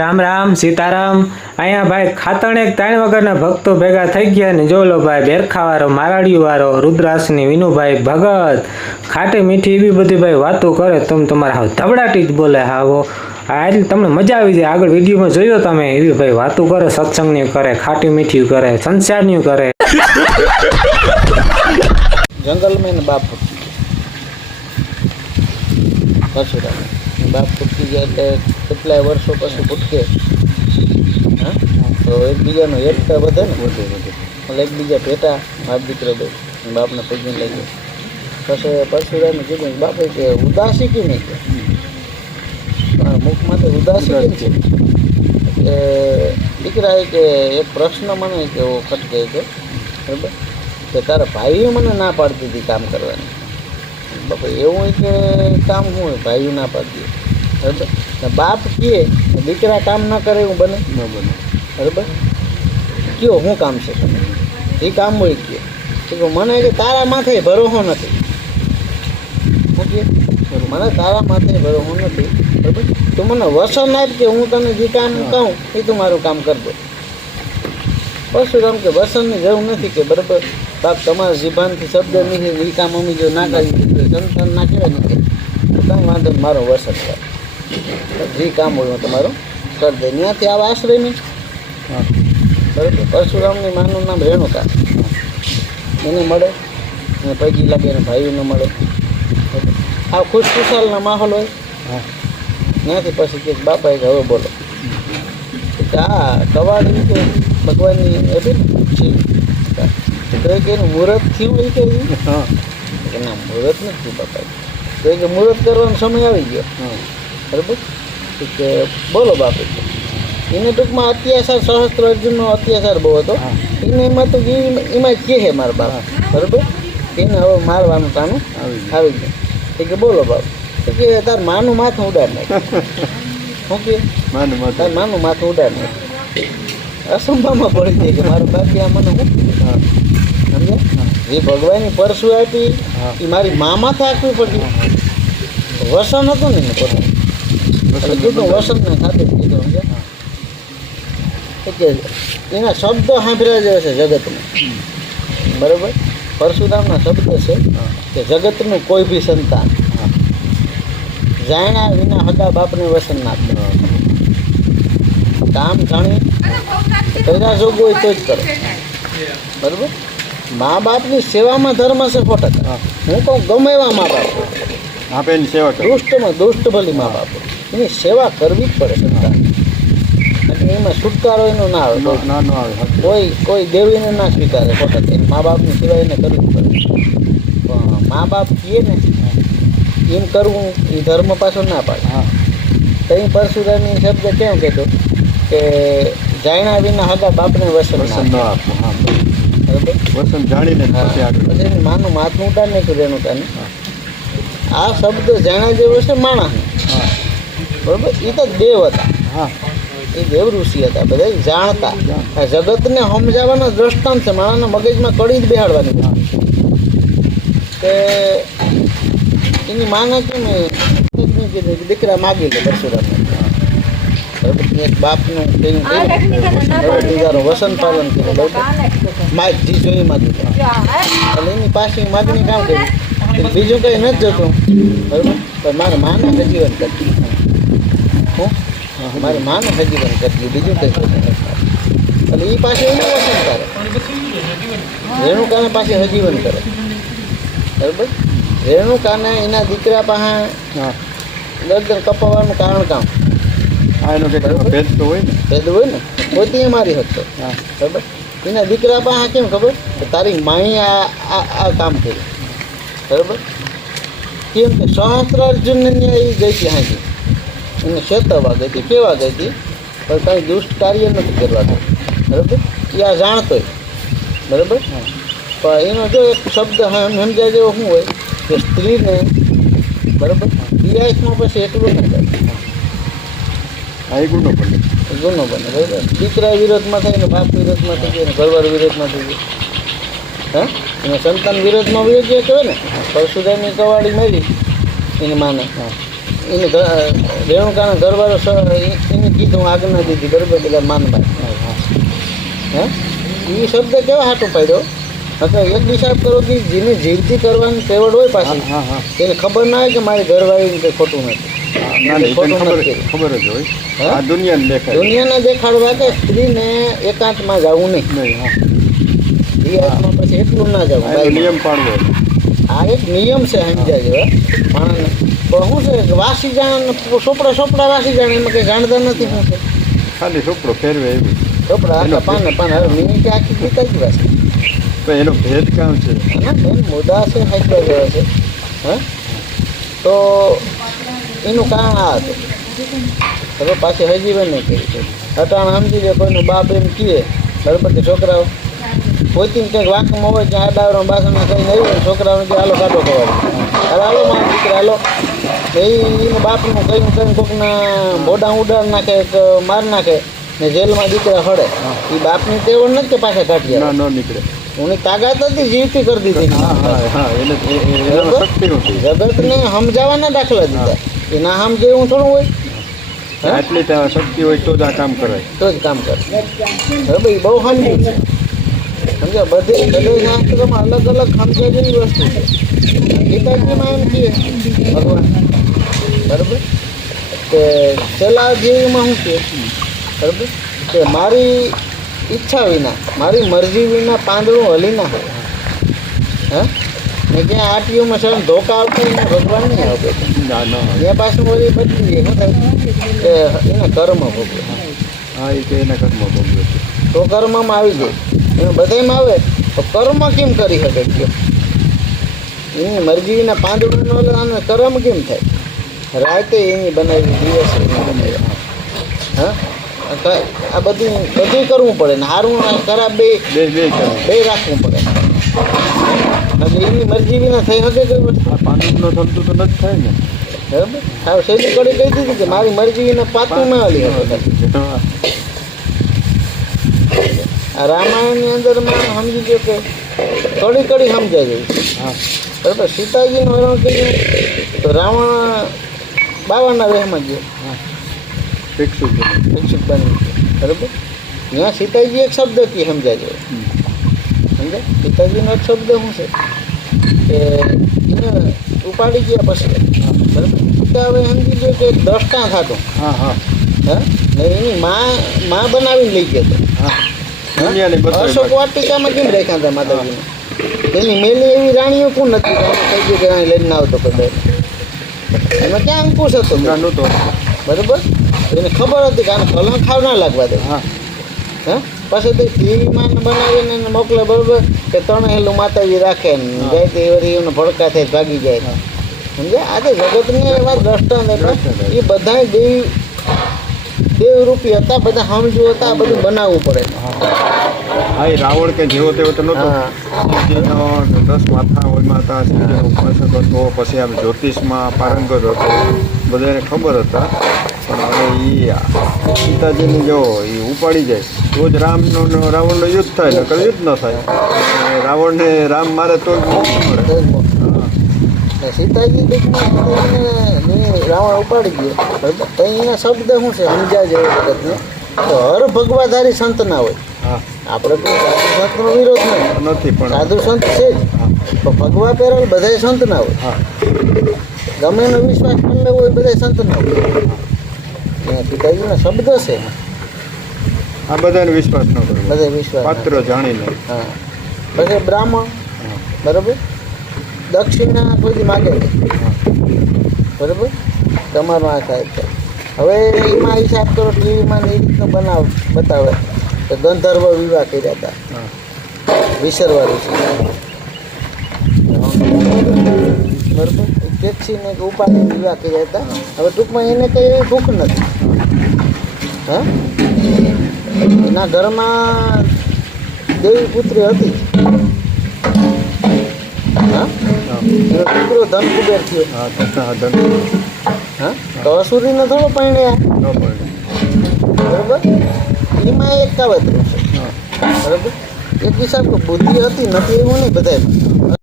રામ રામ સીતારામ। અહીંયા ભાઈ ખાતણ એક ત્રણ વગરના ભક્તો ભેગા થઈ ગયા ને જોલો ભાઈ બેરખાવાળો મારાડીયો વાળો રુદ્રાસની વિનુભાઈ ભગત ખાટી મીઠી એવી બધી ભાઈ વાતો કરે તમે તમારા હાવ ધબડાટી જ બોલે હાવો આ તમને મજા આવી જાય। આગળ વિડીયોમાં જોયો તમે એવી ભાઈ વાતો કરે સત્સંગની કરે ખાટી મીઠી કરે સંસારની કરે। जंगल में न बाप परशुराम बाप फूटकी गया એટલે કેટલાય વર્ષો પછી ફૂટકે હા તો એકબીજાનો એકતા વધે ને એટલે એકબીજા ભેટા બાપ દીકરો બે બાપને પૈકી લઈ ગયો પછી પરશુરામે કીધું બાપે કે ઉદાસી કેમ નહીં કે મુખમાં તો ઉદાસી કેમ છે એટલે દીકરાએ કે એક પ્રશ્ન મને કે એવો ખટકે કે બરાબર કે તારા ભાઈઓ મને ના પાડતી હતી કામ કરવાની બાપા એવું કે કામ શું હોય ભાઈઓ ના પાડતી બરાબર ને બાપ કહે દીકરા કામ ના કરે એવું બને ન બને બરાબર કયો શું કામ છે તમે એ કામ હોય કે મને કે તારા માથે ભરોસો નથી શું કહે મને તારા માથે ભરોસો નથી બરાબર તું મને વસન આપ કે હું તને જે કામ કહું એ તું મારું કામ કરજો। પરશુરામ કે વસનની જરૂર નથી કે બરાબર બાપ તમારા જીભાનથી શબ્દ નહીં એ કામ અમે જો ના કરી સંતાન ના કહેવાય ને તો કાંઈ વાંધો નહીં મારો વસન કરે જે કામ હોય હું તમારું કરી દે ત્યાંથી આવા આશ્રય નહીં બરાબર। પરશુરામની માનું નામ રેણુકા એને મળે અને પૈકી લાગે એને ભાઈઓને મળે આ ખુશખુશાલના માહોલ હોય ત્યાંથી પછી કે બાપા કે હવે બોલો કે આ કવાડી કે ભગવાનની હતી ને તો કે એનું મુહૂર્ત થયું એ કે ના મુહૂર્ત નથી બાપા તો કે મુહૂર્ત કરવાનો સમય આવી ગયો બરાબર કે બોલો બાપે એને ટૂંકમાં અત્યાચાર સહસ્ત્ર અર્જુનનો અત્યાચાર બહુ હતો એને એમાં તો એમાં કહે છે મારા બાપ બરાબર એને હવે મારવાનું તાનું આવી ગયું કે બોલો બાપ કે તાર માનું માથું ઉડાડ નાખ શું કે તાર માનું માથું ઉડાડ નાખ અસંભામાં પડી જાય કે મારો બાકી આ મને શું સમજ્યા જે ભગવાનની પરસુ આપી એ મારી મામાથી આપવી પડી વસન હતું ને પોતે કીધું વસન ને ખાતે કીધું સમજ્યા કે એના શબ્દ સાંભળ્યા જેવા છે જગતમાં બરાબર પરશુરામના શબ્દ છે કે જગતનું કોઈ બી સંતાન જાણ્યા વિના હદા બાપને વસન ના કામ જાણી કર્યા જોગો હોય તો જ કરો બરાબર। મા બાપની સેવામાં ધર્મ છે ખોટક હું કહું ગમે એવા મા બાપ આપે એની સેવા કરો દુષ્ટમાં દુષ્ટ ભલી મા બાપ એની સેવા કરવી જ પડે સંતાન એટલે એમાં છુટકારો એનો ના આવે ના આવે કોઈ દેવીને ના સ્વીકારે ખોટક એને મા બાપની સેવા એને કરવી જ પડે પણ મા બાપ કહે ને એમ કરવું એ ધર્મ પાછો ના પાડે તઈ પરશુરામની શબ્દ કેમ કહેતો કે જાણ્યા વિના હગા બાપને વસન ન આપવું બરાબર વસન જાણીને પછી એની માનું માથું ઉતાર નહીં કર્યું એનું કાને આ શબ્દ જાણ્યા જેવો છે માણસ બરાબર એ તો દેવ હતા એ દેવ ઋષિ હતા બધા જાણતા આ જગતને સમજાવવાના દ્રષ્ટાંત છે માણસના મગજમાં કડી જ બેહાડવાની કે એની માને કેમ દીકરા માગી લે પરશુરામને બરાબર એક બાપનું કહ્યું દીકરાનું વસન પાલન કર્યું બરાબર માગ જી જોઈ માગી એટલે એની પાસે માગણી કામ કરી બીજું કંઈ નથી જોતું બરાબર પણ મારે માને સજીવન કરતી હું મારે માને સજીવન કરતી બીજું કંઈ જોતું નથી એટલે એ પાસે એનું વસન કરે રેણુકાને પાસે સજીવન કરે બરાબર। રેણુકાને એના દીકરા પાસે ગરદન કપાવવાનું કારણ કામ એનો ભેદ તો હોય ને ભેદ હોય ને પોતે મારી હતો બરાબર એના દીકરા પાસે કેમ ખબર કે તારી માઈ આ કામ કર્યું બરાબર કેમ કે સહસ્ત્ર અર્જુનને એ ગઈ હતી હાજી એને ચેતવવા ગઈ હતી કેવા ગઈ હતી પણ કંઈ દુષ્ટ કાર્ય નથી કરવાનું બરાબર એ આ જાણતોય બરાબર પણ એનો જો એક શબ્દ સમજાય જેવો શું હોય કે સ્ત્રીને બરાબર દિયાસમાં પછી એટલું ન થાય આ ગુનો બને બરાબર દીકરા વિરોધમાં થાય ને બાપ વિરોધમાં થઈ જાય ને ઘરવાર વિરોધમાં થઈ જાય હા અને સંતાન વિરોધમાં વિરોધ કહેવાય ને પરશુરામની કવાડી મળી એની માને એને રેણુકાના ઘરવાળો એને કીધું આજ્ઞા દીધી બરાબર પેલા માનભાઈ હે એ શબ્દ કેવા હાટું પાડ્યો એટલે એક હિસાબ કરો કે જેને જીવતી કરવાની તેવડ હોય પાછી હા હા એને ખબર ના હોય કે મારી ઘરવાળીને કંઈ ખોટું નથી ના ના, એ ખોટું તને નથી ખબર જ હોય હા? આ દુનિયાને દેખાય દુનિયાને દેખાડવા કે સ્ત્રીને એકાંતમાં જવું નહીં નહીં હા એ હાથમાં પછી એટલું ના જવું આ એનો બાઈમાં. નિયમ પાડવો આ એક નિયમ છે સમજાય જેવા માણસને પણ શું છે કે વાસી જાણ સોપડા વાસી જાણ એમાં કંઈ જાણતા નથી શું છે ખાલી છોકરો ફેરવે એવી સોપડા આખા પાને હવે મિનિટે આખી પીતા જ વાસી તો એનો ભેદ કામ છે અને મેન મુદ્દા છે સાચવા જેવા છે હા તો એનું કારણ આ હતું હવે પાછી હજીવન નહીં કરી છે અટાણ સમજી લે કોઈનું બાપ એમ કહે બરાબર કે છોકરાઓ પોતી કંઈક વાંકમાં હોય ત્યાં આડાવરા બાસણમાં કંઈ નહીં હોય છોકરાઓને કે હાલો કાઢો ખવાડો અરે હાલો મારા દીકરા હાલો એના બાપનું કંઈ કોકના મોઢા ઉડાડ નાખે કે માર નાખે ને જેલમાં દીકરા હળે એ બાપની તેવડ નથી કે પાછા કાઢી ના ન નીકળે ઉની તાકાત હતી જીવતી કરી દીધી હા હા હા એને એનામાં શક્તિ હતી જગતને સમજાવવાના દાખલા દીધા એ ના સમજે એવું થોડું હોય આટલી ત્યાં શક્તિ હોય તો જ આ કામ કરાય તો જ કામ કરે બરાબર એ બહુ સમજ્યું છે સમજ્યા બધે શાસ્ત્રોમાં અલગ અલગ સમજવા જેવી વસ્તુ છે ગીતાજીમાં એમ કહે ભગવાન બરાબર કે છેલ્લા જીવમાં શું કહે બરાબર કે મારી ઈચ્છા વિના મારી મરજી વિના પાંદડું હલી ના હોય હા ને ક્યાં આટીઓમાં સર ધોકા આવતા એને ભગવાન નહીં આવે ના ના એ પાછું વળી બદલી જાય શું થાય કે એના કર્મ ભોગવે હા એ કે એના કર્મ ભોગવે છે તો કર્મમાં આવી જાય એમાં બધામાં આવે તો કર્મ કેમ કરી શકે કયો એની મરજી વિના પાંદડું ન લે અને કર્મ કેમ થાય રાતે એની બનાવી દિવસે એની બનાવી હા આ બધું કરવું પડે ને સારું ખરાબ બે કરવું બે રાખવું પડે એટલે એની મરજી વિના થઈ શકે કઈ વસ્તુ આ પાંદડું ન થતું તો નથી થાય ને બરાબર સાવ સહેલી કડી કહી દીધી કે મારી મરજી વિના પાતું ના હલી શકે હા આ રામાયણની અંદરમાં સમજી ગયો કે કડી કડી સમજાય જાય હા બરાબર સીતાજીનું હરણ કર્યું તો રાવણ બાવાના વેહમાં ગયો ફિક્સું છે ભિક્ષુક બની ગયો બરાબર ત્યાં સીતાજી એક શબ્દ કી સમજાય જાય સમજાય સીતાજીનો એક શબ્દ શું છે કે એને ઉપાડી ગયા પછી બરાબર સીતા હવે સમજી ગયો કે દ્રષ્ટા થતો હા હા હા ને એની માં બનાવીને લઈ ગયો હતો હા દુનિયાની બતાવી અશોક વાટિકામાં કેમ રાખ્યા હતા માતાજીને તેની મેલી એવી રાણીઓ કોણ નથી કે આને કહી ગયું કે રાણી લઈને આવતો કદાચ એમાં ક્યાં અંકુશ હતો ના નહોતો બરાબર એને ખબર હતી કે આને કલંક ખાવ ના લાગવા દે હા હા પછી તે ટીવીમાં બનાવીને એને મોકલે બરાબર કે તણહેલું માતાજી રાખે ને જાય તે વળી એમને ભડકા થાય ભાગી જાય સમજ્યા આજે જગતની એવા દ્રષ્ટાંત હતા એ બધાય દેવરૂપી હતા બધા સમજુ હતા આ બધું બનાવવું પડે હા એ રાવણ કે જેવો તેવો તો નહોતો હા. એનો 10 માથા હોય હતા સીતાનો ઉપાસક હતો પછી આમ જ્યોતિષમાં પારંગત હતો બધાને ખબર હતા પણ હવે એ સીતાજીની જો એ ઉપાડી જાય તો જ રાવણનો યુદ્ધ થાય નકર યુદ્ધ ન થાય અને રાવણને રામ મારે તો જ મોક્ષ મળે તો જ મોક્ષ. ને સીતાજી દુઃખમાં સીતાજીને રાવણ ઉપાડી ગયો બરાબર તો એના શબ્દ શું છે સમજ્યા જેવો જગતને તો હર ભગવાધારી સંત ના હોય હા આપણે કોઈ સાધુ સંતનો વિરોધ નહીં નથી પણ સાધુ સંત છે જ હા તો ભગવા પહેરેલ બધાય સંત ના હોય હા ગમે એનો વિશ્વાસ કરી લેવો હોય બધાય સંત ના હોય ત્યાં પિતાજીના શબ્દ છે આ બધાને વિશ્વાસ ન કરવો બધા વિશ્વાસ પાત્ર જાણીને હા પછી બ્રાહ્મણ બરાબર દક્ષિણા કોઈ માગે નહીં બરાબર તમારો આ સાહેબ છે હવે એમાં હિસાબ કરો ટીવીમાં એ રીતનું બતાવે કે ગંધર્વ વિવાહ કર્યા હતા હા વિસરવા ઋષિ બરાબર પેપ્સીને કે ઉપાડીને વિવાહ કર્યા હતા હવે ટૂંકમાં એને કંઈ એવી ભૂખ નથી હા એના ઘરમાં દેવી પુત્રી હતી હા એનો દીકરો ધન કુબેર થયો હા ધન હા તો અસુરીને થોડો પરણ્યા ન પડે બરાબર એમાં એક કાવતરું છે હા બરાબર એક હિસાબ કે બુદ્ધિ હતી નથી એવું નહીં બધામાં